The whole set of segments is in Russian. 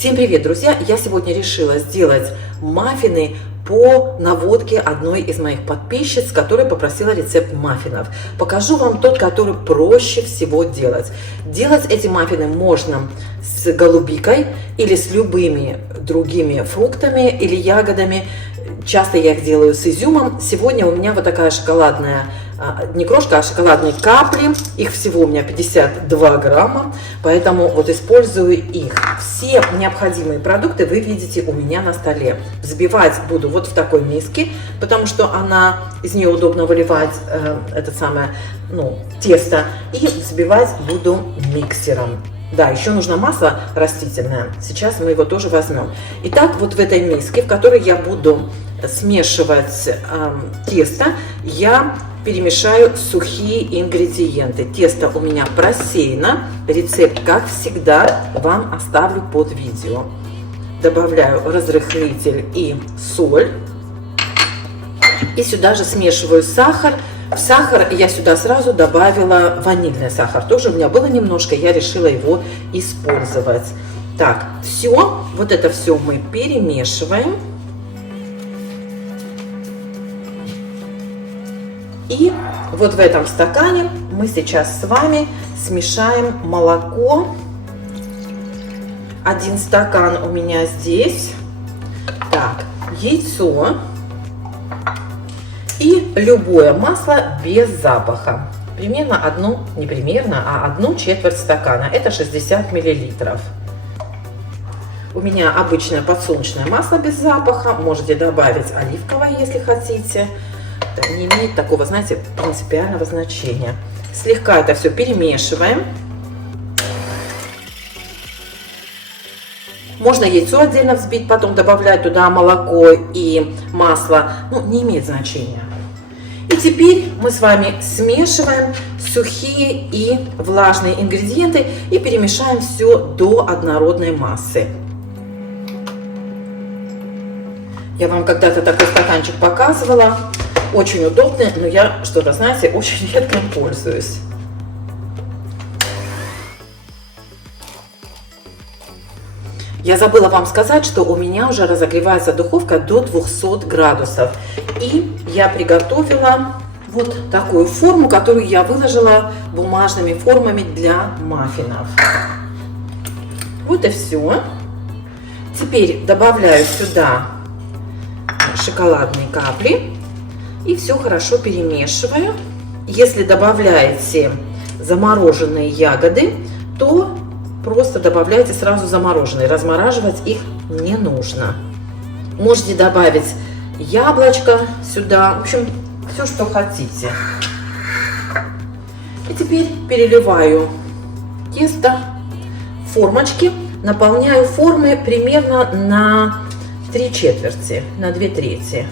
Всем привет, друзья! Я сегодня решила сделать маффины по наводке одной из моих подписчиц, которая попросила рецепт маффинов. Покажу вам тот, который проще всего делать. Делать эти маффины можно с голубикой или с любыми другими фруктами или ягодами. Часто я их делаю с изюмом. Сегодня у меня вот такая шоколадная, не крошка, а шоколадные капли. Их всего у меня 52 грамма, поэтому вот использую их. Все необходимые продукты вы видите у меня на столе. Взбивать буду вот в такой миске, потому что из нее удобно выливать тесто. И взбивать буду миксером. Да, еще нужно масло растительное. Сейчас мы его тоже возьмем. Итак, вот в этой миске, в которой я буду смешивать тесто, я перемешаю сухие ингредиенты. Тесто у меня просеяно. Рецепт, как всегда, вам оставлю под видео. Добавляю разрыхлитель и соль. И сюда же смешиваю сахар. В сахар я сюда сразу добавила ванильный сахар. Тоже у меня было немножко, я решила его использовать. Так, все, вот это все мы перемешиваем. И вот в этом стакане мы сейчас с вами смешаем молоко. 1 стакан у меня здесь. Так, яйцо. И любое масло без запаха. Примерно одну четверть стакана. Это 60 миллилитров. У меня обычное подсолнечное масло без запаха. Можете добавить оливковое, если хотите. Это не имеет такого, знаете, принципиального значения. Слегка это все перемешиваем. Можно яйцо отдельно взбить, потом добавлять туда молоко и масло. Не имеет значения. И теперь мы с вами смешиваем сухие и влажные ингредиенты и перемешаем все до однородной массы. Я вам когда-то такой стаканчик показывала. Очень удобный, но я что-то, знаете, очень редко им пользуюсь. Я забыла вам сказать, что у меня уже разогревается духовка до 200 градусов. И я приготовила вот такую форму, которую я выложила бумажными формами для маффинов. Вот и все. Теперь добавляю сюда шоколадные капли и все хорошо перемешиваю. Если добавляете замороженные ягоды, то просто добавляйте сразу замороженные, размораживать их не нужно. Можете добавить яблочко сюда, в общем, все, что хотите. И теперь переливаю тесто в формочки, наполняю формы примерно на 3/4, на 2/3.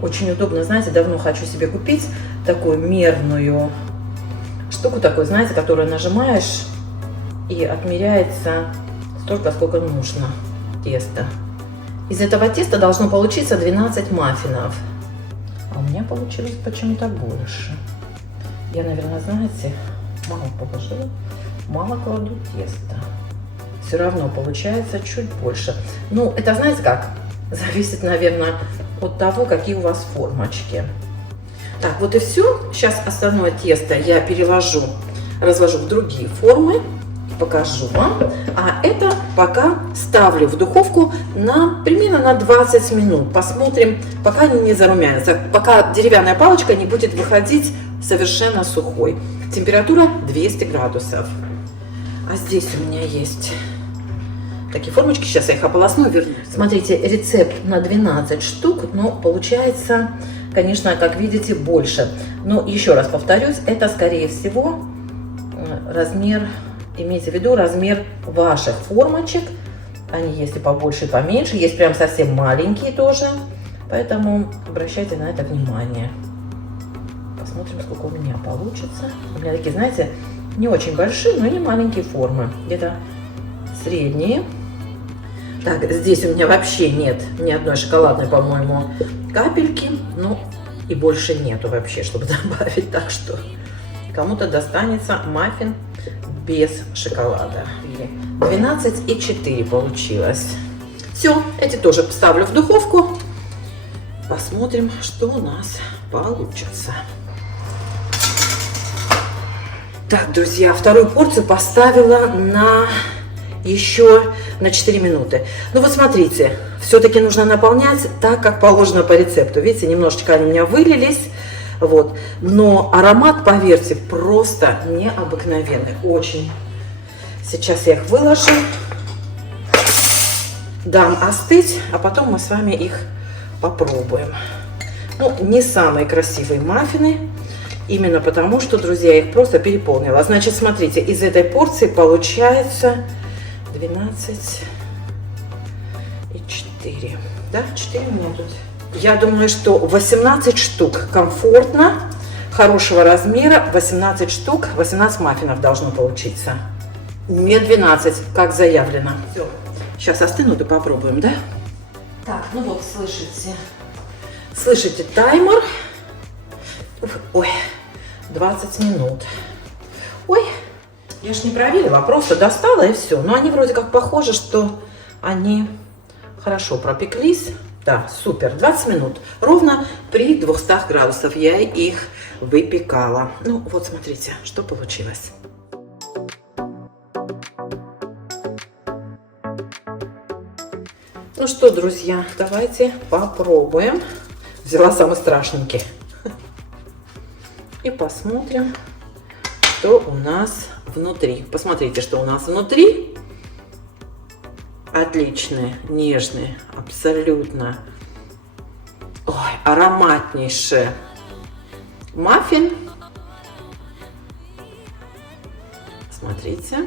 Очень удобно, знаете, давно хочу себе купить такую мерную штуку, знаете, которую нажимаешь и отмеряется столько, сколько нужно теста. Из этого теста должно получиться 12 маффинов. А у меня получилось почему-то больше. Я, наверное, знаете, мало положила, мало кладу теста. Все равно получается чуть больше. Это, знаете как, зависит, наверное, от того, какие у вас формочки. Так, вот и все. Сейчас остальное тесто я разложу в другие формы, покажу вам. А это пока ставлю в духовку примерно на 20 минут. Посмотрим, пока они не зарумянятся, пока деревянная палочка не будет выходить совершенно сухой. Температура 200 градусов. А здесь у меня есть такие формочки, сейчас я их ополосну и вернусь. Смотрите, рецепт на 12 штук, но получается, конечно, как видите, больше. Но еще раз повторюсь, это, скорее всего, размер, имейте в виду, размер ваших формочек. Они есть и побольше, и поменьше, есть прям совсем маленькие тоже, поэтому обращайте на это внимание. Посмотрим, сколько у меня получится. У меня такие, знаете, не очень большие, но не маленькие формы, где-то средние. Так, здесь у меня вообще нет ни одной шоколадной, по-моему, капельки. Ну, и больше нету вообще, чтобы добавить. Так что кому-то достанется маффин без шоколада. 12,4 получилось. Все, эти тоже ставлю в духовку. Посмотрим, что у нас получится. Так, друзья, вторую порцию поставила еще на 4 минуты. Ну вот смотрите, все-таки нужно наполнять так, как положено по рецепту. Видите, немножечко они у меня вылились. Вот. Но аромат, поверьте, просто необыкновенный. Очень. Сейчас я их выложу. Дам остыть, а потом мы с вами их попробуем. Ну, не самые красивые маффины. Именно потому, что, друзья, я их просто переполнила. Значит, смотрите, из этой порции получается 12,4. Да, 4 у меня тут. Я думаю, что 18 штук комфортно, хорошего размера. 18 штук, 18 маффинов должно получиться. Не 12, как заявлено. Все. Сейчас остынут и попробуем, да? Так, ну вот, слышите таймер? Ой, 20 минут. Ой, я ж не проверила, просто достала и все. Но они вроде как похожи, что они хорошо пропеклись. Да, супер, 20 минут. Ровно при 200 градусах я их выпекала. Ну, вот смотрите, что получилось. Ну что, друзья, давайте попробуем. Взяла самый страшненький. И посмотрим, что у нас внутри. Посмотрите, что у нас внутри. Отличные, нежные, абсолютно. Ой, ароматнейший маффин. Смотрите.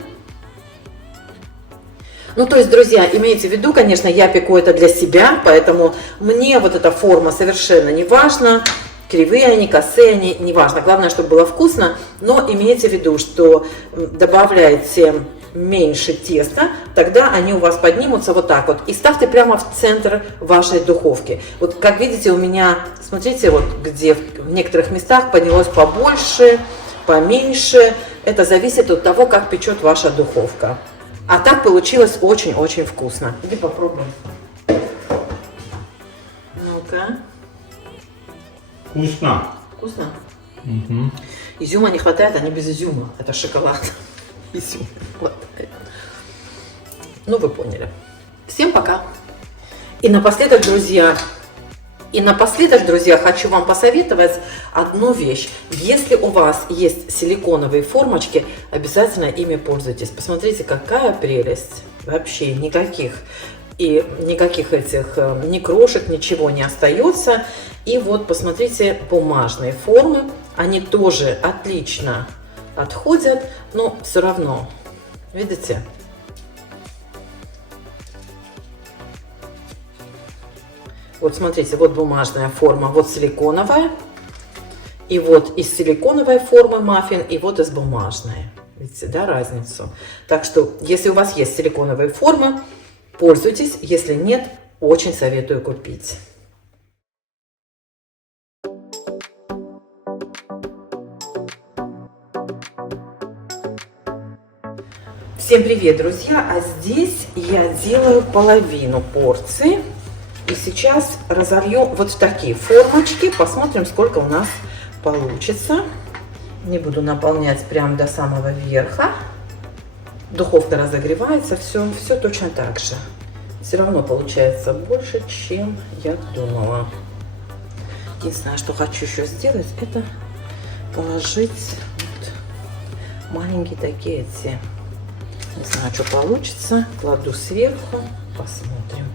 Ну, то есть, друзья, имейте в виду, конечно, я пеку это для себя, поэтому мне вот эта форма совершенно не важна. Кривые они, косые они, не важно. Главное, чтобы было вкусно. Но имейте в виду, что добавляете меньше теста, тогда они у вас поднимутся вот так вот. И ставьте прямо в центр вашей духовки. Вот как видите, у меня, смотрите, вот где в некоторых местах поднялось побольше, поменьше. Это зависит от того, как печет ваша духовка. А так получилось очень-очень вкусно. Иди попробуем. Ну-ка. Вкусно. Вкусно? Угу. Изюма не хватает, они без изюма. Это шоколад. Изюма не хватает. Ну, вы поняли. Всем пока. И напоследок, друзья, хочу вам посоветовать одну вещь. Если у вас есть силиконовые формочки, обязательно ими пользуйтесь. Посмотрите, какая прелесть. Вообще никаких этих ни крошек, ничего не остается. И вот посмотрите, бумажные формы, они тоже отлично отходят, но все равно, видите? Вот смотрите, вот бумажная форма, вот силиконовая. И вот из силиконовой формы маффин, и вот из бумажной. Видите, да, разницу? Так что, если у вас есть силиконовые формы, пользуйтесь. Если нет, очень советую купить. Всем привет, друзья! А здесь я делаю половину порции. И сейчас разолью вот в такие формочки. Посмотрим, сколько у нас получится. Не буду наполнять прям до самого верха. Духовка разогревается, все точно так же. Все равно получается больше, чем я думала. Единственное, что хочу еще сделать, это положить вот маленькие такие эти. Не знаю, что получится. Кладу сверху, посмотрим.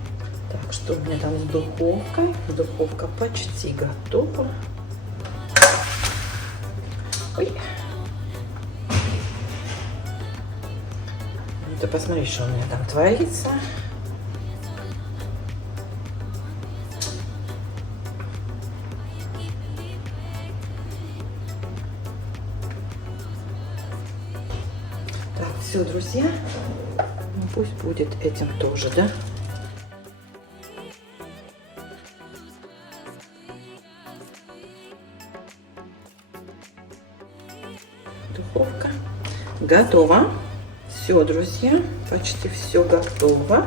Так, что у меня там с духовкой? Духовка почти готова. Ой. Ну, ты посмотри, что у меня там творится. Так, все, друзья. Ну, пусть будет этим тоже, да? Духовка готова. Все, друзья, почти все готово.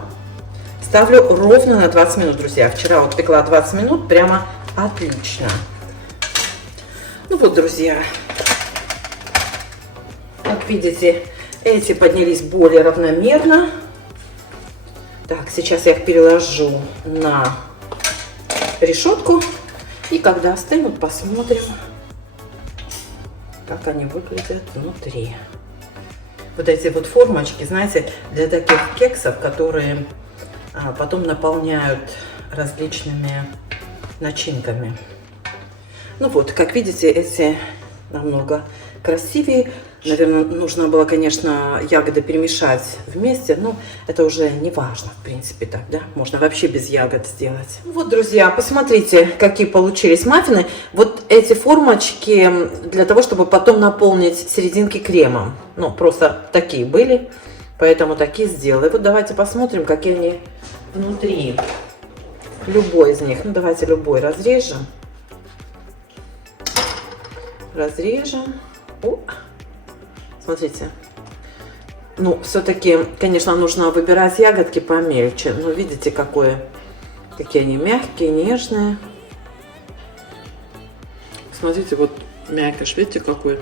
Ставлю ровно на 20 минут, друзья. Вчера вот пекла 20 минут, прямо отлично. Ну вот, друзья, как видите, эти поднялись более равномерно. Так, сейчас я их переложу на решетку. И когда остынут, посмотрим, как они выглядят внутри. Вот эти вот формочки, знаете, для таких кексов, которые потом наполняют различными начинками. Ну вот, как видите, эти намного красивее. Наверное, нужно было, конечно, ягоды перемешать вместе, но это уже не важно, в принципе, так, да? Можно вообще без ягод сделать. Вот, друзья, посмотрите, какие получились маффины. Вот эти формочки для того, чтобы потом наполнить серединки кремом. Ну, просто такие были, поэтому такие сделала. И вот давайте посмотрим, какие они внутри. Любой из них. Ну, давайте любой разрежем. Разрежем. О! Смотрите, ну, все-таки, конечно, нужно выбирать ягодки помельче, но видите, какие они мягкие, нежные. Смотрите, вот мякиш, видите, какой?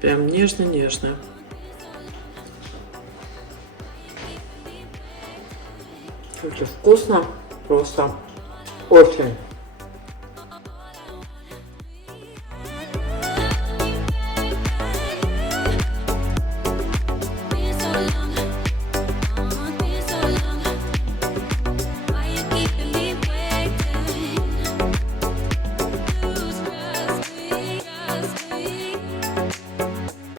Прям нежно-нежный. Очень вкусно, просто очень.